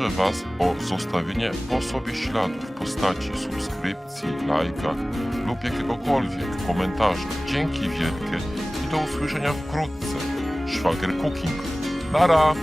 proszę Was o zostawienie po sobie śladu w postaci subskrypcji, lajka lub jakiegokolwiek komentarza. Dzięki wielkie i do usłyszenia wkrótce. Szwagier Cooking. Nara!